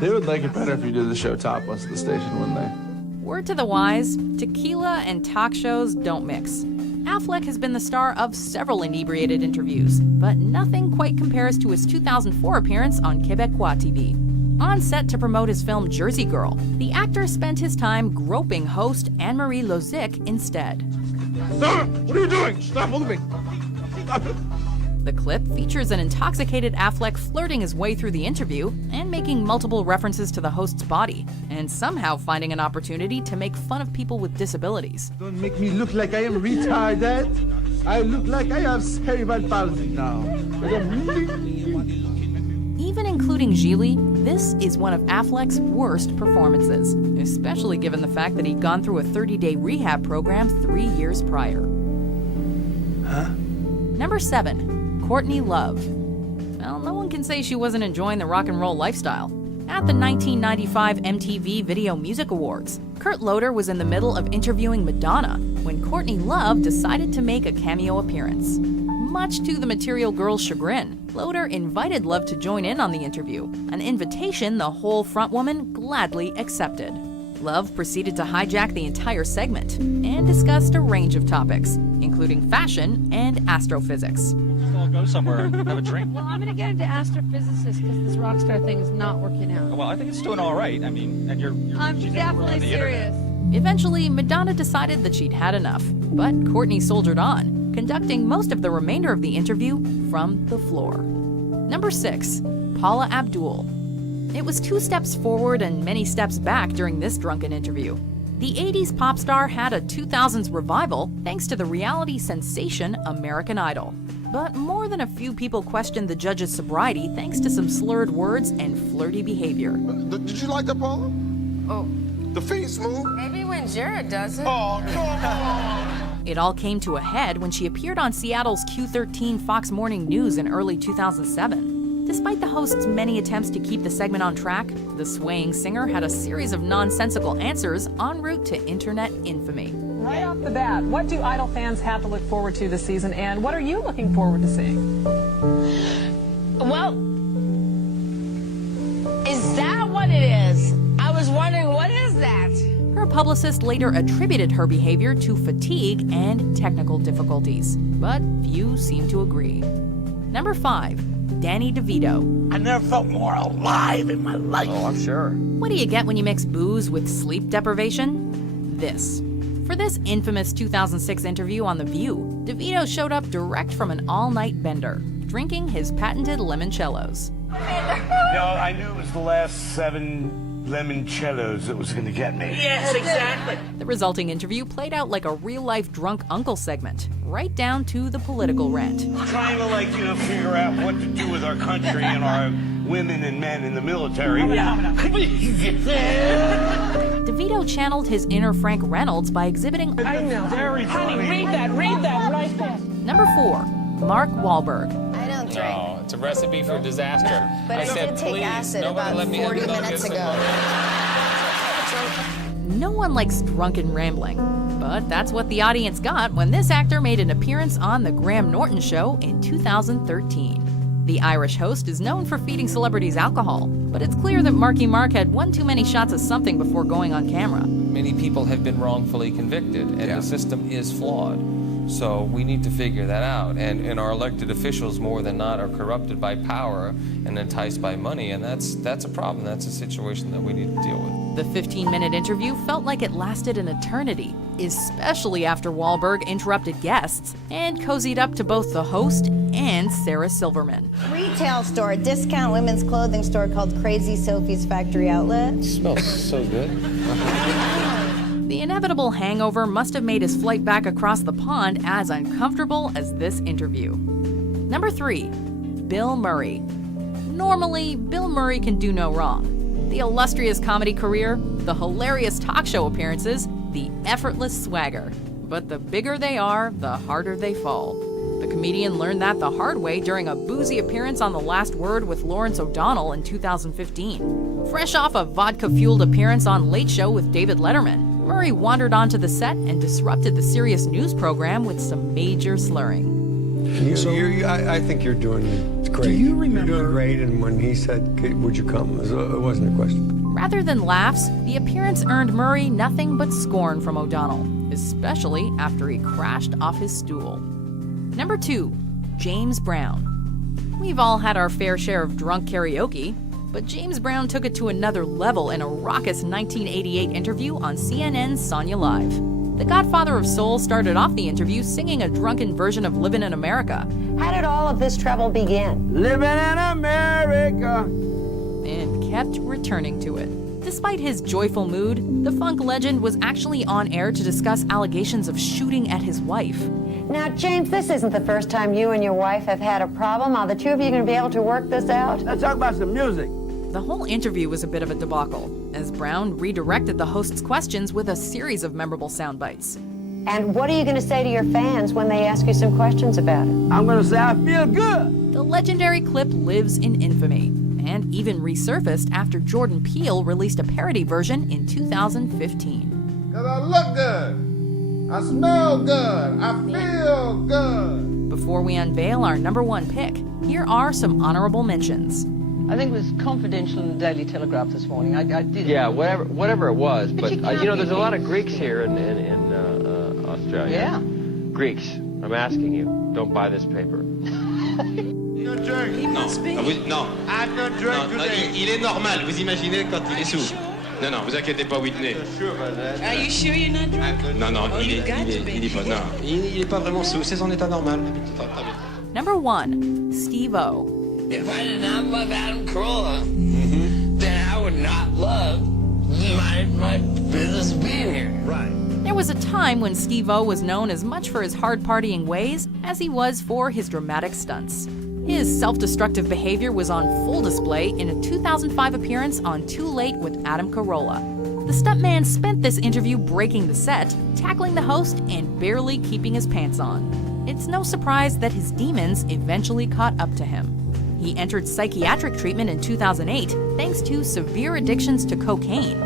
They would like it better if you did the show topless at the station, wouldn't they? Word to the wise, tequila and talk shows don't mix. Affleck has been the star of several inebriated interviews, but nothing quite compares to his 2004 appearance on Québécois TV. On set to promote his film Jersey Girl, the actor spent his time groping host Anne-Marie Lozic instead. Stop! What are you doing? Stop moving! Stop it! The clip features an intoxicated Affleck flirting his way through the interview and making multiple references to the host's body, and somehow finding an opportunity to make fun of people with disabilities. Don't make me look like I am retarded. I look like I have cerebral palsy now. Even including Gigli, this is one of Affleck's worst performances, especially given the fact that he'd gone through a 30-day rehab program 3 years prior. Number 7. Courtney Love. Well, no one can say she wasn't enjoying the rock and roll lifestyle. At the 1995 MTV Video Music Awards, Kurt Loder was in the middle of interviewing Madonna when Courtney Love decided to make a cameo appearance. Much to the Material Girl's chagrin, Loder invited Love to join in on the interview, an invitation the whole frontwoman gladly accepted. Love proceeded to hijack the entire segment and discussed a range of topics, including fashion and astrophysics. I'll go somewhere and have a drink. Well, I'm going to get into astrophysicists because this rock star thing is not working out. Well, I think it's doing all right. I mean, and I'm definitely serious. Eventually, Madonna decided that she'd had enough, but Courtney soldiered on, conducting most of the remainder of the interview from the floor. Number 6. Paula Abdul. It was 2 steps forward and many steps back during this drunken interview. The 80s pop star had a 2000s revival thanks to the reality sensation American Idol. But more than a few people questioned the judge's sobriety thanks to some slurred words and flirty behavior. Did you like that, Paula? Oh, The face move? maybe when Jared does it. Oh, come on! It all came to a head when she appeared on Seattle's Q13 Fox Morning News in early 2007. Despite the host's many attempts to keep the segment on track, the swaying singer had a series of nonsensical answers en route to internet infamy. Right off the bat, what do Idol fans have to look forward to this season, and what are you looking forward to seeing? Well, is that what it is? I was wondering, what is that? Her publicist later attributed her behavior to fatigue and technical difficulties, but few seem to agree. Number 5. Danny DeVito. I never felt more alive in my life. Oh, I'm sure. What do you get when you mix booze with sleep deprivation? This. For this infamous 2006 interview on The View, DeVito showed up direct from an all-night bender, drinking his patented limoncellos. No, I knew it was the last 7 limoncellos that was going to get me. Yes, exactly. The resulting interview played out like a real-life drunk uncle segment, right down to the political rant. Trying to figure out what to do with our country and our women and men in the military. DeVito channeled his inner Frank Reynolds by exhibiting. I know. Very funny. Read that right fast. Number 4. Mark Wahlberg. I don't drink. No, it's a recipe for disaster. But I said, did take please, acid nobody about let me 40 have minutes ago. No one likes drunken rambling, but that's what the audience got when this actor made an appearance on The Graham Norton Show in 2013. The Irish host is known for feeding celebrities alcohol, but it's clear that Marky Mark had one too many shots of something before going on camera. Many people have been wrongfully convicted, and the system is flawed. So we need to figure that out. And our elected officials, more than not, are corrupted by power and enticed by money, and that's a problem. That's a situation that we need to deal with. The 15-minute interview felt like it lasted an eternity, especially after Wahlberg interrupted guests and cozied up to both the host and Sarah Silverman. Retail store, a discount women's clothing store called Crazy Sophie's Factory Outlet. It smells so good. The inevitable hangover must have made his flight back across the pond as uncomfortable as this interview. Number 3. Bill Murray. Normally, Bill Murray can do no wrong. The illustrious comedy career, the hilarious talk show appearances, the effortless swagger. But the bigger they are, the harder they fall. The comedian learned that the hard way during a boozy appearance on The Last Word with Lawrence O'Donnell in 2015. Fresh off a vodka-fueled appearance on Late Show with David Letterman, Murray wandered onto the set and disrupted the serious news program with some major slurring. I think you're doing great. Do you remember? You're doing great, and when he said, would you come, it wasn't a question. Rather than laughs, the appearance earned Murray nothing but scorn from O'Donnell, especially after he crashed off his stool. Number 2, James Brown. We've all had our fair share of drunk karaoke, but James Brown took it to another level in a raucous 1988 interview on CNN's Sonia Live. The godfather of soul started off the interview singing a drunken version of Livin' in America. How did all of this trouble begin? Living in America. And kept returning to it. Despite his joyful mood, the funk legend was actually on air to discuss allegations of shooting at his wife. Now, James, this isn't the first time you and your wife have had a problem. Are the two of you going to be able to work this out? Let's talk about some music. The whole interview was a bit of a debacle, as Brown redirected the host's questions with a series of memorable sound bites. And what are you going to say to your fans when they ask you some questions about it? I'm going to say I feel good. The legendary clip lives in infamy, and even resurfaced after Jordan Peele released a parody version in 2015. 'Cause I look good, I smell good, I feel good. Before we unveil our number 1 pick, here are some honorable mentions. I think it was confidential in the Daily Telegraph this morning. I did. Yeah, whatever it was. But you know, there's a lot of Greeks here in Australia. Yeah. Greeks, I'm asking you, don't buy this paper. No drink. He must be. Non. I have no drink today. Il est normal, vous imaginez quand il est sous. Non, vous inquiétez pas, Whitney. Are you sure you're not drunk? Non, il est pas, non, il est pas vraiment sous, c'est son état normal. Number 1, Steve-O. If I did not love Adam Carolla, then I would not love my business being here. Right. There was a time when Steve-O was known as much for his hard-partying ways as he was for his dramatic stunts. His self-destructive behavior was on full display in a 2005 appearance on Too Late with Adam Carolla. The stuntman spent this interview breaking the set, tackling the host, and barely keeping his pants on. It's no surprise that his demons eventually caught up to him. He entered psychiatric treatment in 2008 thanks to severe addictions to cocaine,